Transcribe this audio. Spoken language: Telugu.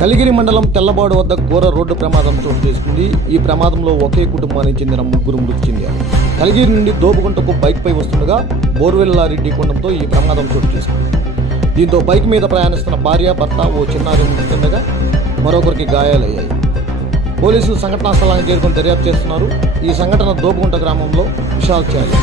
కలిగిరి మండలం తెల్లబాడు వద్ద ఘోర రోడ్డు ప్రమాదం చోటు చేసుకుంది. ఈ ప్రమాదంలో ఒకే కుటుంబానికి చెందిన 3 మృతి చెందారు. కలిగిరి నుండి దోబుగుంటకు బైక్పై వస్తుండగా బోర్వెల్ లారీ ఢీకొనడంతో ఈ ప్రమాదం చోటు చేసుకుంది. దీంతో బైక్ మీద ప్రయాణిస్తున్న భార్య, భర్త, ఓ చిన్నారి మృతి చెందగా మరొకరికి గాయాలయ్యాయి. పోలీసులు సంఘటనా స్థలానికి చేరుకొని దర్యాప్తు చేస్తున్నారు. ఈ సంఘటన దోబుగుంట గ్రామంలో విషాదం చేయాలి.